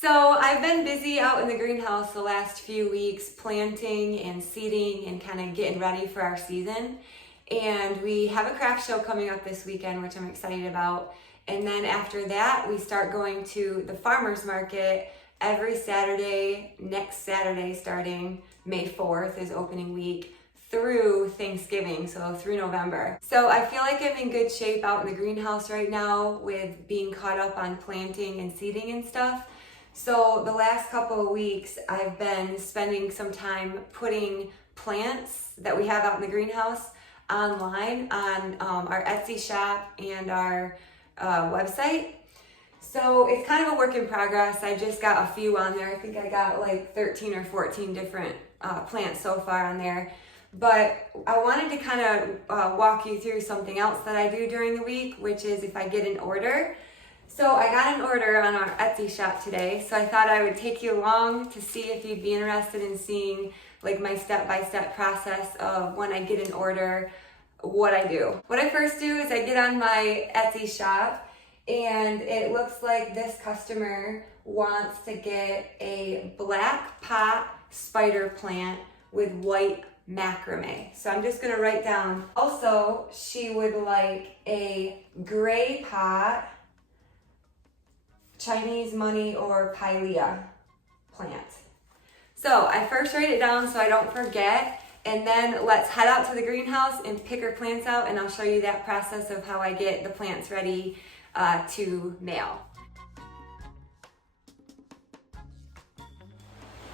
So I've been busy out in the greenhouse the last few weeks planting and seeding and kind of getting ready for our season. And we have a craft show coming up this weekend, which I'm excited about. And then after that, we start going to the farmer's market every Saturday, next Saturday starting May 4th is opening week, through Thanksgiving, so through November. So I feel like I'm in good shape out in the greenhouse right now with being caught up on planting and seeding and stuff. So the last couple of weeks, I've been spending some time putting plants that we have out in the greenhouse online on our Etsy shop and our website. So it's kind of a work in progress. I just got a few on there. I think I got like 13 or 14 different plants so far on there. But I wanted to kind of walk you through something else that I do during the week, which is if I get an order. So I got an order on our Etsy shop today, so I thought I would take you along to see if you'd be interested in seeing like my step-by-step process of when I get an order, what I do. What I first do is I get on my Etsy shop, and it looks like this customer wants to get a black pot spider plant with white macrame. So I'm just gonna write down. Also, she would like a gray pot Chinese money or pilea plant. So I first write it down so I don't forget, and then let's head out to the greenhouse and pick our plants out, and I'll show you that process of how I get the plants ready to mail.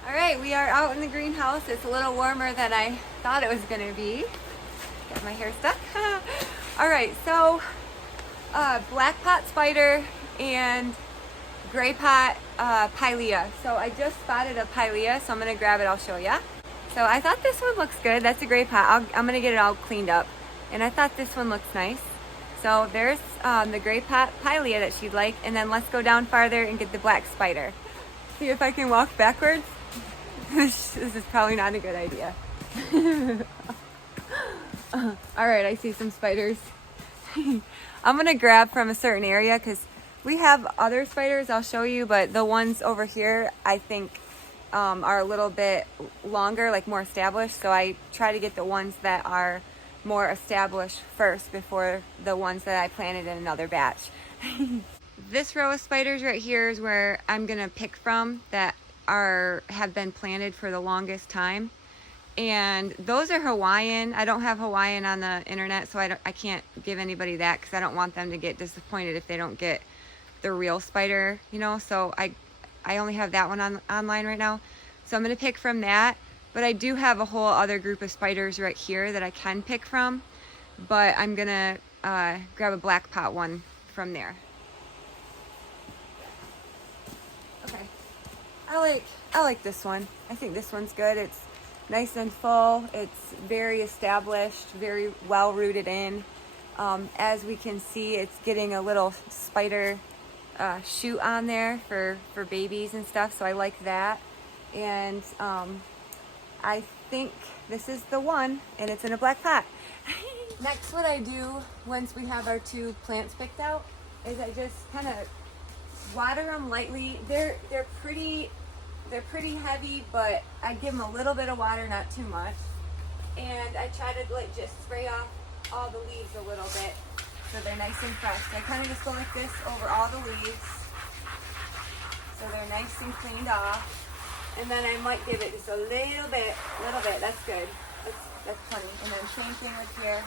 All right, we are out in the greenhouse. It's a little warmer than I thought it was gonna be. Got my hair stuck. All right, so black pot spider and gray pot pilea. So I just spotted a pilea, so I'm gonna grab it, I'll show ya. So I thought this one looks good. That's a gray pot. I'm gonna get it all cleaned up. And I thought this one looks nice. So there's the gray pot pilea that she'd like, and then let's go down farther and get the black spider. See if I can walk backwards. This is probably not a good idea. All right, I see some spiders. I'm gonna grab from a certain area because we have other spiders I'll show you, but the ones over here I think are a little bit longer, like more established. So I try to get the ones that are more established first before the ones that I planted in another batch. This row of spiders right here is where I'm gonna pick from that have been planted for the longest time, and those are Hawaiian. I don't have Hawaiian on the internet, so I can't give anybody that because I don't want them to get disappointed if they don't get the real spider, you know. So I only have that one online right now, so I'm gonna pick from that. But I do have a whole other group of spiders right here that I can pick from, but I'm gonna grab a black pot one from there. Okay. I like this one. I think this one's good. It's nice and full. It's very established, very well rooted in. As we can see, it's getting a little spider shoot on there for babies and stuff. So I like that. And I think this is the one, and it's in a black pot. Next, what I do once we have our two plants picked out is I just kind of water them lightly. They're pretty heavy, but I give them a little bit of water, not too much. And I try to like just spray off all the leaves a little bit so they're nice and fresh. So I kind of just go like this over all the leaves so they're nice and cleaned off. And then I might give it just a little bit. That's good. That's plenty. And then same thing with here.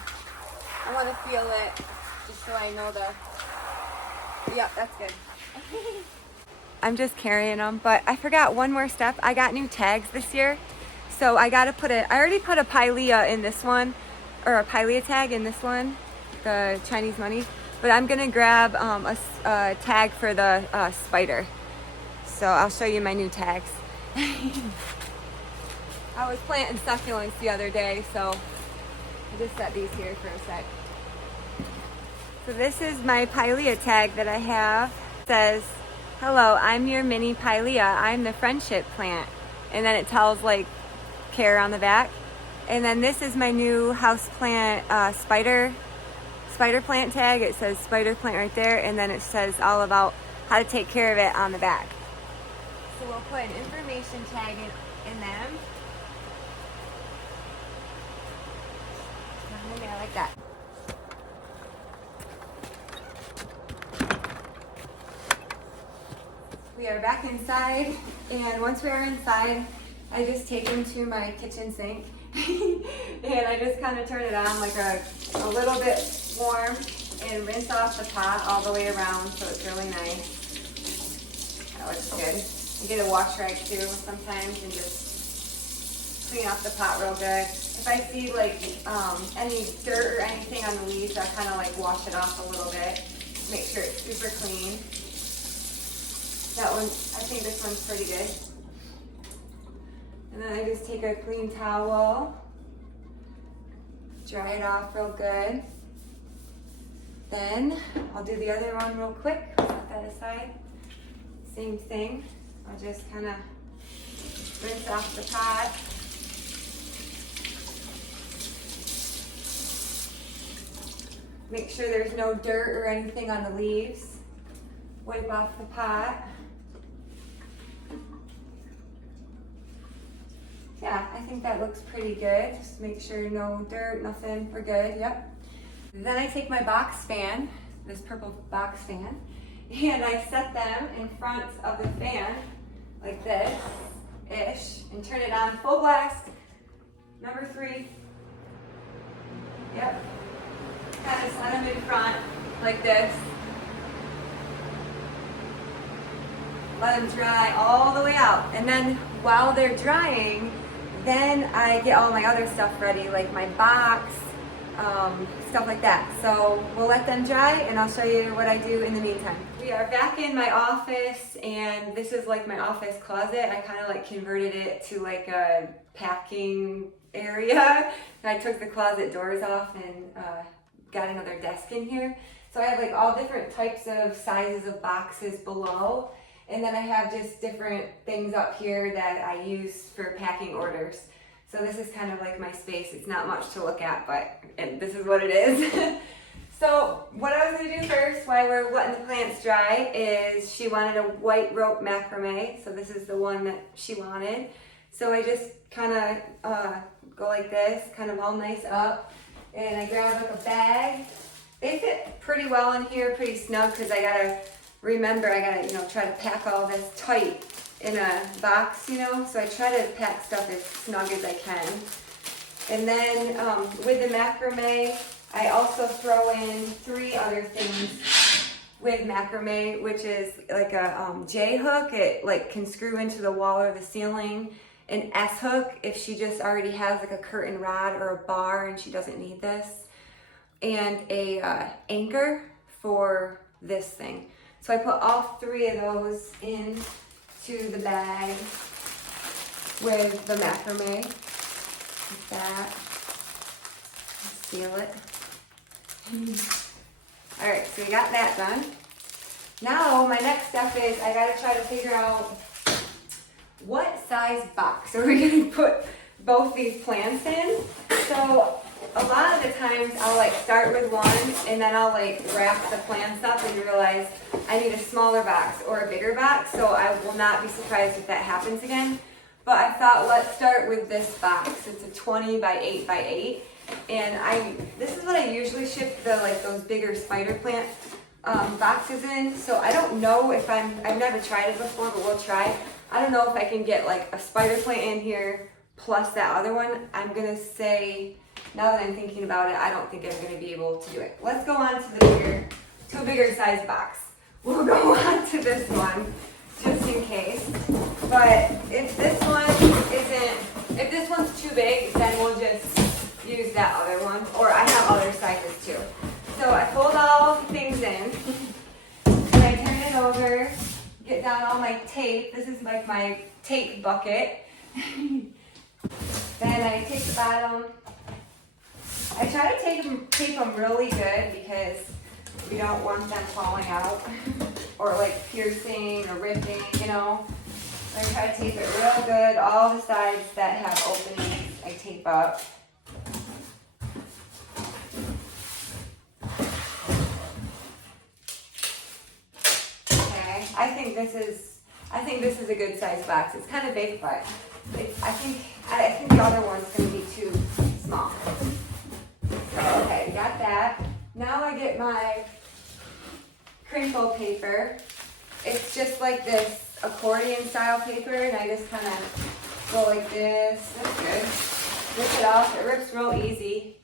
I want to feel it just so I know yep, that's good. I'm just carrying them, but I forgot one more step. I got new tags this year, so I got to I already put a pilea in this one, or a pilea tag in this one, the Chinese money, but I'm gonna grab a tag for the spider. So I'll show you my new tags. I was planting succulents the other day, so I just set these here for a sec. So this is my pilea tag that I have. It says, "Hello, I'm your mini pilea. I'm the friendship plant." And then it tells like care on the back. And then this is my new house plant spider plant tag. It says spider plant right there, and then it says all about how to take care of it on the back. so we'll put an information tag in them. In there like that. We are back inside, and once we are inside, I just take them to my kitchen sink and I just kind of turn it on like a little bit warm and rinse off the pot all the way around so it's really nice. That looks good. You get a wash rag too sometimes and just clean off the pot real good. If I see like any dirt or anything on the leaves, I kind of like wash it off a little bit. Make sure it's super clean. That one, I think this one's pretty good. And then I just take a clean towel, dry it off real good. Then I'll do the other one real quick, set that aside. Same thing, I'll just kind of rinse off the pot. Make sure there's no dirt or anything on the leaves. Wipe off the pot. Yeah, I think that looks pretty good. Just make sure no dirt, nothing, we're good, yep. Then I take my box fan, this purple box fan, and I set them in front of the fan, like this-ish, and turn it on full blast. Number 3. Yep. Kind of set them in front, like this. Let them dry all the way out. And then while they're drying, then I get all my other stuff ready, like my box, stuff like that. So we'll let them dry and I'll show you what I do in the meantime. We are back in my office, and this is like my office closet. I kind of like converted it to like a packing area. I took the closet doors off and got another desk in here. So I have like all different types of sizes of boxes below. And then I have just different things up here that I use for packing orders. So this is kind of like my space. It's not much to look at, but this is what it is. So what I was gonna do first while we're letting the plants dry is she wanted a white rope macrame. So this is the one that she wanted. So I just kind of go like this, kind of all nice up. And I grab like a bag. They fit pretty well in here, pretty snug, because I gotta remember, I gotta, try to pack all this tight in a box, so I try to pack stuff as snug as I can. And then with the macrame, I also throw in 3 other things with macrame, which is like a J hook. It like can screw into the wall or the ceiling. An S hook if she just already has like a curtain rod or a bar and she doesn't need this. And a anchor for this thing. So I put all 3 of those into the bag with the macrame, like that. Seal it. All right, so we got that done. Now my next step is I gotta try to figure out what size box are we gonna put both these plants in. So a lot of the times I'll like start with one and then I'll like wrap the plants up and realize I need a smaller box or a bigger box, so I will not be surprised if that happens again. But I thought let's start with this box. It's a 20 by 8 by 8. And this is what I usually ship those bigger spider plant boxes in. So I don't know if I've never tried it before, but we'll try. I don't know if I can get like a spider plant in here plus that other one. I'm gonna say, now that I'm thinking about it, I don't think I'm gonna be able to do it. Let's go on to a bigger size box. We'll go on to this one just in case. But if this one's too big, then we'll just use that other one. Or I have other sizes too. So I fold all the things in and I turn it over, get down all my tape. This is like my tape bucket. Then I take the bottom. I try to tape them really good because we don't want them falling out or like piercing or ripping, I try to tape it real good. All the sides that have openings, I tape up. Okay, I think this is I think this is a good size box. It's kind of big, but I think the other one's going to be too small. So, okay, got that. Now I get my crinkle paper. It's just like this accordion style paper, and I just kind of go like this. That's good. Rip it off. It rips real easy.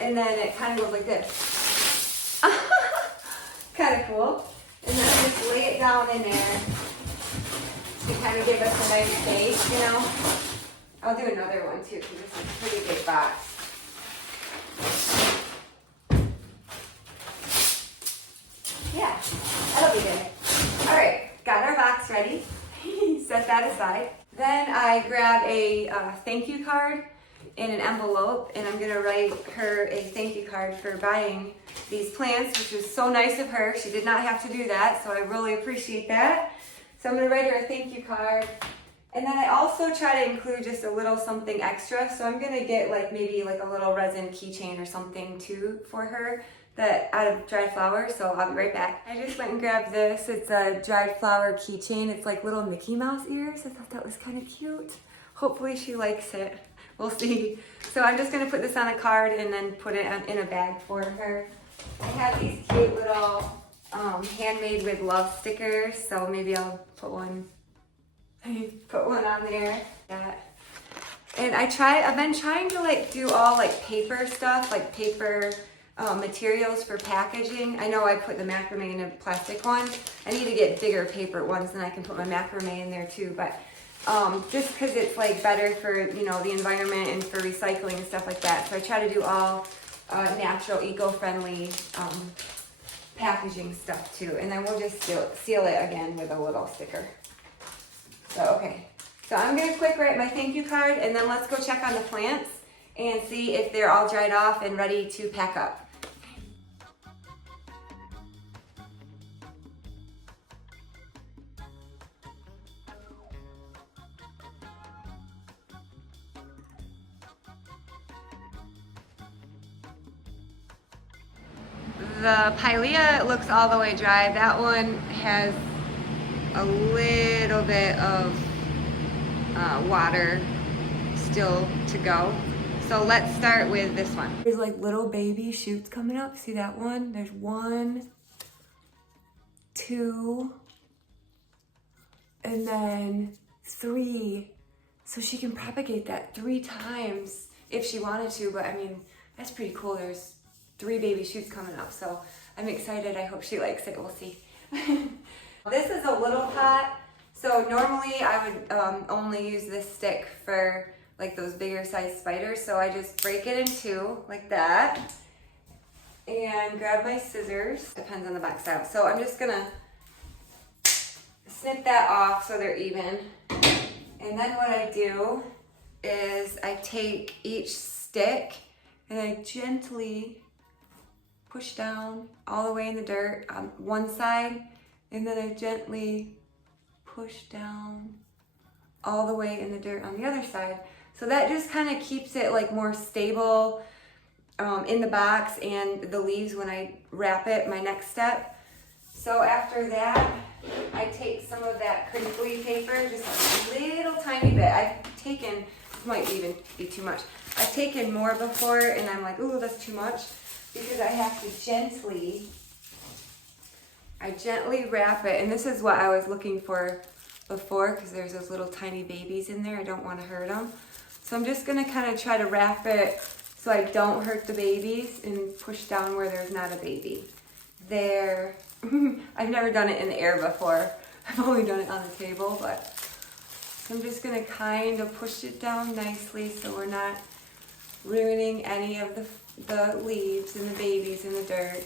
And then it kind of goes like this. Kind of cool. And then I just lay it down in there to kind of give us a nice base, you know. I'll do another one too, because this is a pretty big box. Yeah, that'll be good. All right, got our box ready. Set that aside. Then I grab a thank you card in an envelope, and I'm gonna write her a thank you card for buying these plants, which was so nice of her. She did not have to do that, so I really appreciate that. So I'm gonna write her a thank you card. And then I also try to include just a little something extra. So I'm gonna get like maybe like a little resin keychain or something too for her that out of dried flowers. So I'll be right back. I just went and grabbed this. It's a dried flower keychain. It's like little Mickey Mouse ears. I thought that was kind of cute. Hopefully she likes it. We'll see. So I'm just gonna put this on a card and then put it in a bag for her. I have these cute little handmade with love stickers. So maybe I'll put one on there. And I've been trying to like do all like paper stuff, like paper materials for packaging. I know I put the macrame in a plastic one. I need to get bigger paper ones, and I can put my macrame in there too. But just because it's like better for, you know, the environment and for recycling and stuff like that. So I try to do all natural, eco-friendly packaging stuff too. And then we'll just seal it again with a little sticker. So, okay. So I'm gonna quick write my thank you card, and then let's go check on the plants and see if they're all dried off and ready to pack up. The pilea looks all the way dry. That one has a little bit of water still to go. So let's start with this one. There's like little baby shoots coming up. See that one? There's 1, 2, and then 3. So she can propagate that 3 times if she wanted to, but I mean, that's pretty cool. There's 3 baby shoots coming up, so I'm excited. I hope she likes it. We'll see. This is a little pot. So normally I would only use this stick for like those bigger size spiders. So I just break it in 2 like that and grab my scissors. Depends on the box style. So I'm just gonna snip that off so they're even. And then what I do is I take each stick and I gently push down all the way in the dirt on one side, and then I gently push down all the way in the dirt on the other side. So that just kind of keeps it like more stable in the box and the leaves when I wrap it, my next step. So after that, I take some of that crinkly paper, just a little tiny bit. I've taken, this might even be too much. I've taken more before and I'm like, ooh, that's too much, because I have to gently wrap it. And this is what I was looking for before, because there's those little tiny babies in there. I don't want to hurt them. So I'm just gonna kind of try to wrap it so I don't hurt the babies and push down where there's not a baby. There. I've never done it in the air before. I've only done it on the table, but I'm just gonna kind of push it down nicely so we're not ruining any of the leaves and the babies in the dirt.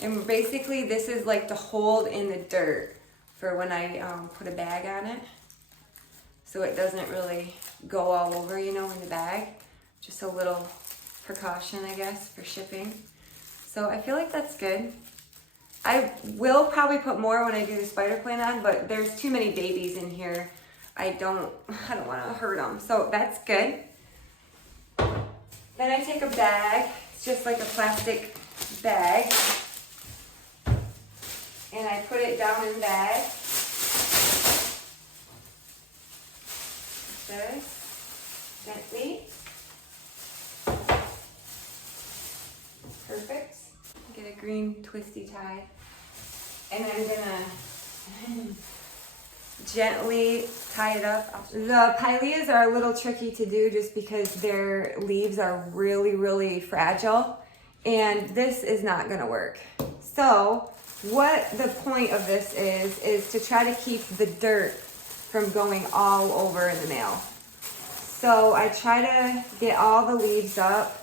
And basically this is like the hold in the dirt for when I put a bag on it, so it doesn't really go all over, you know, in the bag. Just a little precaution, I guess, for shipping. So I feel like that's good. I will probably put more when I do the spider plant on, but there's too many babies in here. I don't want to hurt them, so that's good. Then I take a bag, it's just like a plastic bag, and I put it down in the bag. green twisty tie. And I'm gonna gently tie it up. The pileas are a little tricky to do just because their leaves are really, really fragile, and this is not gonna work. So what the point of this is to try to keep the dirt from going all over in the nail. So I try to get all the leaves up.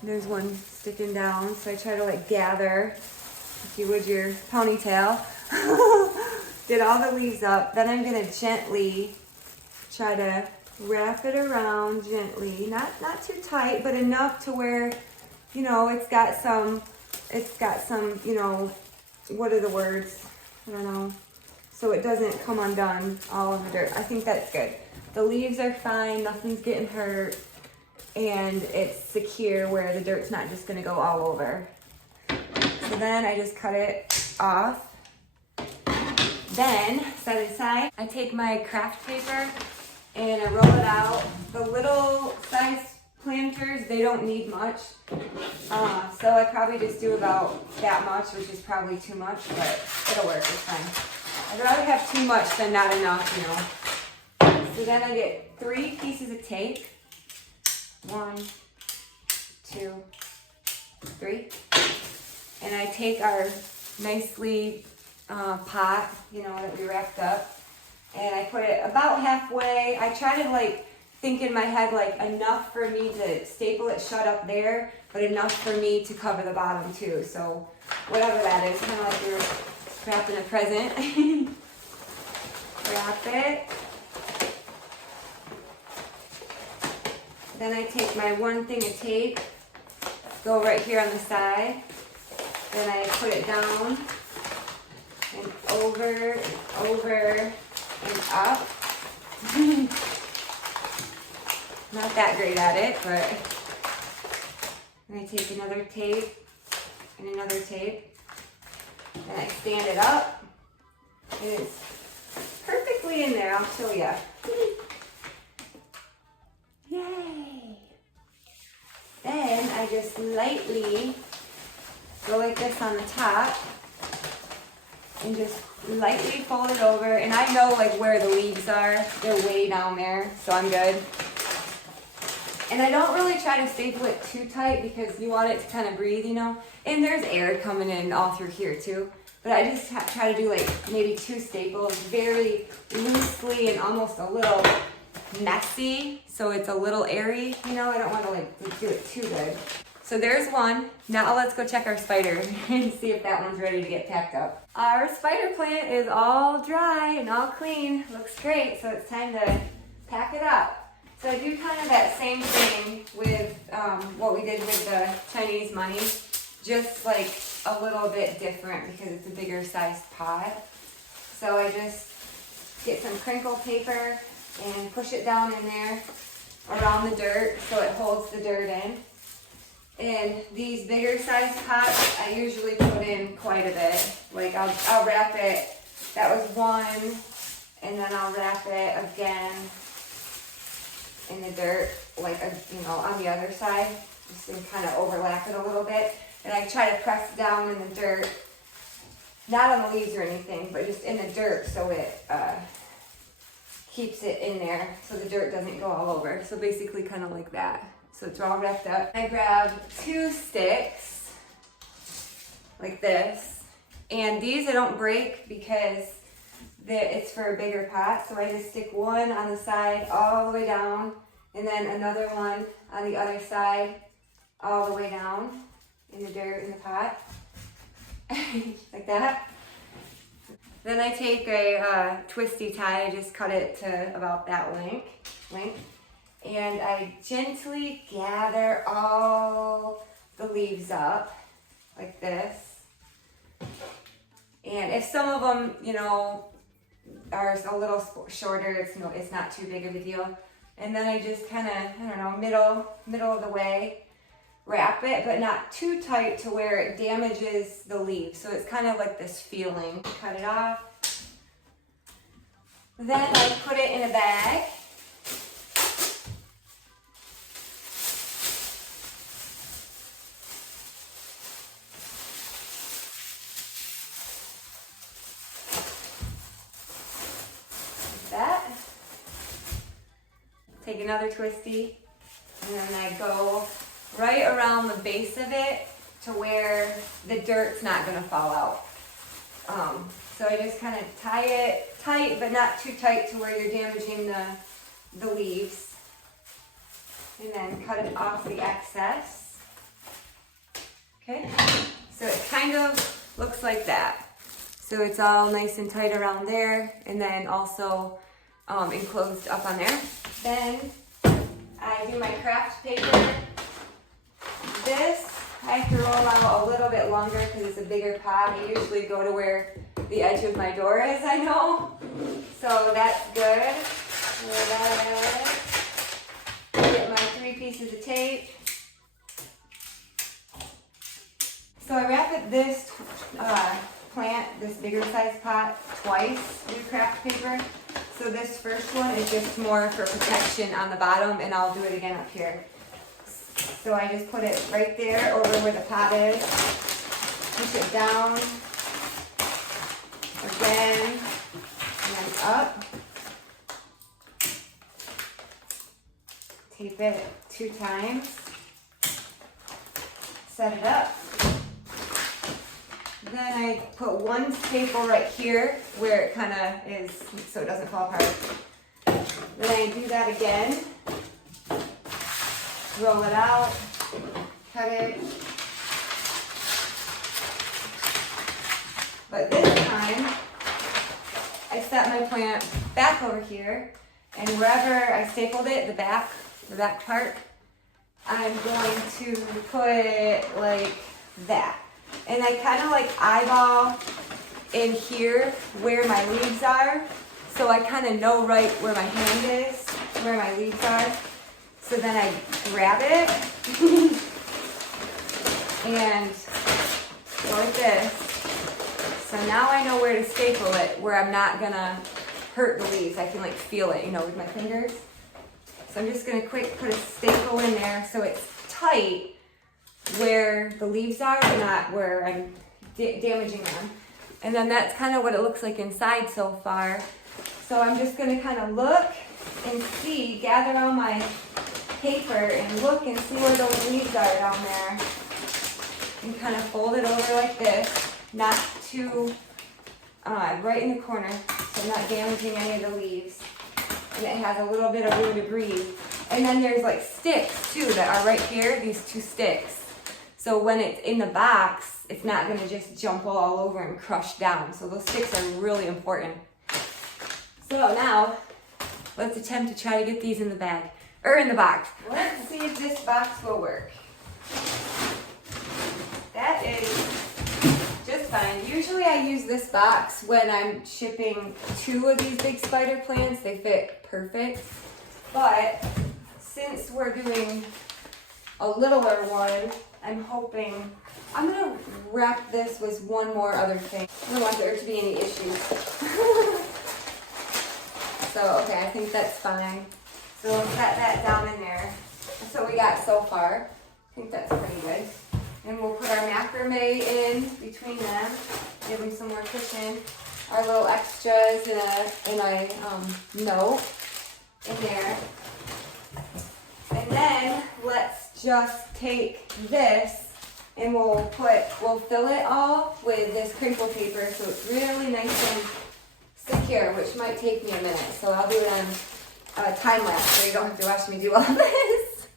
There's one sticking down, so I try to like gather, if you would, your ponytail. Get all the leaves up. Then I'm gonna gently try to wrap it around gently, not too tight, but enough to where, you know, it's got some, you know, what are the words? I don't know. So it doesn't come undone all in the dirt. I think that's good. The leaves are fine, nothing's getting hurt, and it's secure where the dirt's not just gonna go all over. So then I just cut it off. Then, set it aside, I take my craft paper and I roll it out. The little size planters, they don't need much. So I probably just do about that much, which is probably too much, but it'll work, it's fine. I'd rather have too much than not enough, you know. So then I get 3 pieces of tape. 1, 2, 3. And I take our nicely pot, you know, that we wrapped up, and I put it about halfway. I try to like think in my head like enough for me to staple it shut up there, but enough for me to cover the bottom too. So whatever that is, kind of like you're wrapping a present. Wrap it. Then I take my 1 thing of tape, go right here on the side. Then I put it down and over and up. Not that great at it, but then I take another tape and another tape, and I stand it up, and it's perfectly in there. I'll show you. Yay! Then I just lightly go like this on the top and just lightly fold it over. And I know like where the leaves are. They're way down there, so I'm good. And I don't really try to staple it too tight because you want it to kind of breathe, you know. And there's air coming in all through here too. But I just try to do like maybe 2 staples very loosely and almost a little messy, so it's a little airy, you know. I don't want to like do it too good. So there's one. Now let's go check our spider and see if that one's ready to get packed up. Our spider plant is all dry and all clean. Looks great, so it's time to pack it up. So I do kind of that same thing with what we did with the Chinese money, just like a little bit different because it's a bigger sized pot. So I just get some crinkle paper and push it down in there around the dirt so it holds the dirt in. And these bigger sized pots, I usually put in quite a bit. Like I'll wrap it, that was 1, and then I'll wrap it again in the dirt, like, you know, on the other side, just to kind of overlap it a little bit. And I try to press down in the dirt, not on the leaves or anything, but just in the dirt so it keeps it in there so the dirt doesn't go all over. So basically kind of like that. So it's all wrapped up. I grab 2 sticks like this, and these I don't break because it's for a bigger pot. So I just stick one on the side all the way down, and then another one on the other side all the way down in the dirt in the pot, like that. Then I take a twisty tie, I just cut it to about that length, and I gently gather all the leaves up like this. And if some of them, you know, are a little shorter, it's not too big of a deal. And then I just kind of, I don't know, middle of the way, wrap it, but not too tight to where it damages the leaf. So it's kind of like this feeling. Cut it off. Then I put it in a bag. take another twisty, and then I go right around the base of it to where the dirt's not gonna fall out. So I just kind of tie it tight, but not too tight to where you're damaging the leaves. And then cut it off the excess. Okay, so it kind of looks like that. So it's all nice and tight around there, and then also enclosed up on there. Then I do my craft paper. This, I have to roll out a little bit longer because it's a bigger pot. I usually go to where the edge of my door is, I know. So that's good. Roll that in. Get my 3 pieces of tape. So I wrap this plant, this bigger size pot, twice with craft paper. So this first one is just more for protection on the bottom, and I'll do it again up here. So I just put it right there over where the pot is, push it down, again, and then up. Tape it 2 times, set it up. Then I put 1 staple right here where it kind of is, so it doesn't fall apart. Then I do that again. Roll it out, cut it. But this time, I set my plant back over here, and wherever I stapled it, the back part, I'm going to put it like that. And I kind of like eyeball in here where my leaves are, so I kind of know right where my hand is, where my leaves are. So then I grab it and go like this. So now I know where to staple it, where I'm not gonna hurt the leaves. I can like feel it, you know, with my fingers. So I'm just gonna quick put a staple in there so it's tight where the leaves are, but not where I'm damaging them. And then that's kind of what it looks like inside so far. So I'm just gonna kind of look and see, gather all my paper and look and see where those leaves are down there. And kind of fold it over like this, not too, right in the corner, so I'm not damaging any of the leaves. And it has a little bit of room to breathe. And then there's like sticks too that are right here, these 2 sticks. So when it's in the box, it's not gonna just jump all over and crush down. So those sticks are really important. So now, let's attempt to try to get these in the bag, or in the box. Let's see if this box will work. That is just fine. Usually I use this box when I'm shipping 2 of these big spider plants. They fit perfect. But since we're doing a littler one, I'm hoping, I'm gonna wrap this with 1 more other thing. I don't want there to be any issues. So, okay, I think that's fine. So we'll set that down in there. That's what we got so far. I think that's pretty good. And we'll put our macrame in between them, give them some more cushion. Our little extras in a note in there. And then let's just take this and we'll fill it all with this crinkle paper so it's really nice and secure, which might take me a minute. So I'll do it on time lapse so you don't have to watch me do all this.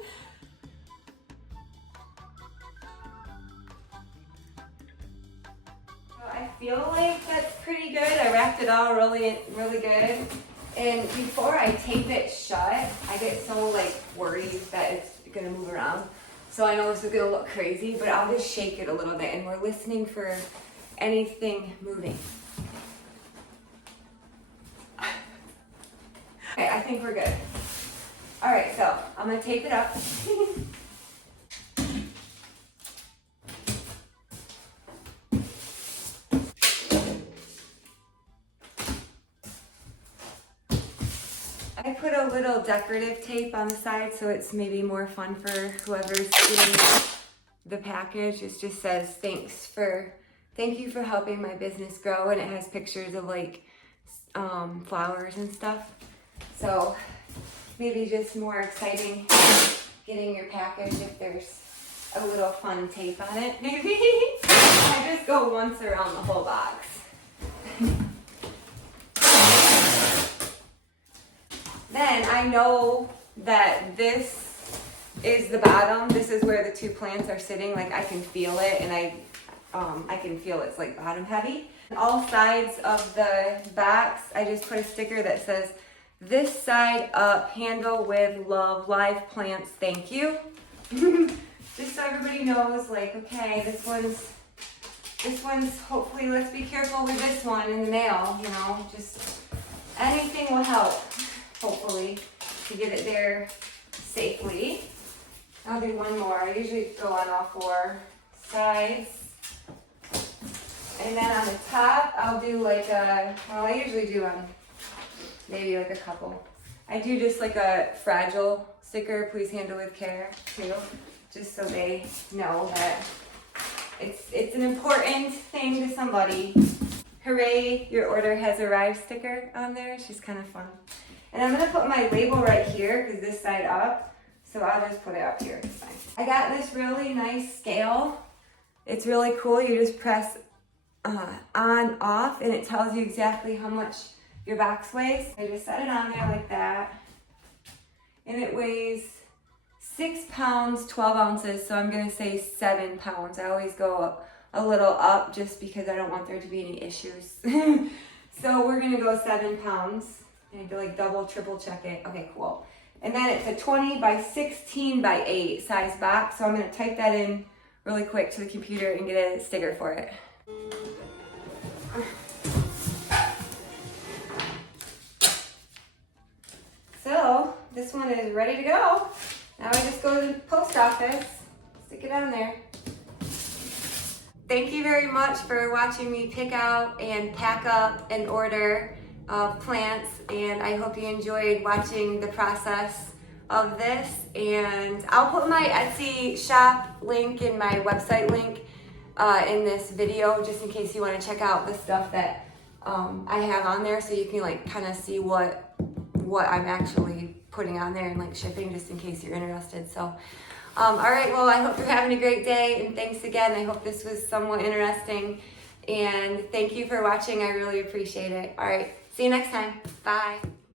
So I feel like that's pretty good. I wrapped it all really, really good. And before I tape it shut, I get so like worried that it's gonna move around. So I know this is gonna look crazy, but I'll just shake it a little bit and we're listening for anything moving. Okay, I think we're good. All right, so I'm gonna tape it up. I put a little decorative tape on the side so it's maybe more fun for whoever's getting the package. It just says thank you for helping my business grow, and it has pictures of like flowers and stuff. So maybe just more exciting getting your package if there's a little fun tape on it, maybe. I just go once around the whole box. Then I know that this is the bottom. This is where the 2 plants are sitting. Like I can feel it, and I can feel it's like bottom heavy. On all sides of the box, I just put a sticker that says, "This side up, handle with love, live plants, thank you." Just so everybody knows, like, okay, this one's, hopefully, let's be careful with this one in the mail, you know, just anything will help, hopefully, to get it there safely. I'll do one more. I usually go on all 4 sides. And then on the top, I'll do like I usually do maybe like a couple. I do just like a fragile sticker, please handle with care, too. Just so they know that it's an important thing to somebody. Hooray, your order has arrived sticker on there. It's just kind of fun. And I'm gonna put my label right here because this side up. So I'll just put it up here, it's fine. I got this really nice scale. It's really cool. You just press on, off, and it tells you exactly how much your box weighs. I just set it on there like that. And it weighs 6 pounds, 12 ounces, so I'm gonna say 7 pounds. I always go a little up just because I don't want there to be any issues. So we're gonna go 7 pounds. I have to like double, triple check it. Okay, cool. And then it's a 20 by 16 by 8 size box. So I'm gonna type that in really quick to the computer and get a sticker for it. So this one is ready to go. Now I just go to the post office, stick it on there. Thank you very much for watching me pick out and pack up an order of plants, and I hope you enjoyed watching the process of this. And I'll put my Etsy shop link and my website link in this video, just in case you want to check out the stuff that I have on there, so you can like kind of see what I'm actually putting on there and like shipping, just in case you're interested. So all right, well, I hope you're having a great day, and thanks again. I hope this was somewhat interesting, and thank you for watching. I really appreciate it. All right, see you next time. Bye.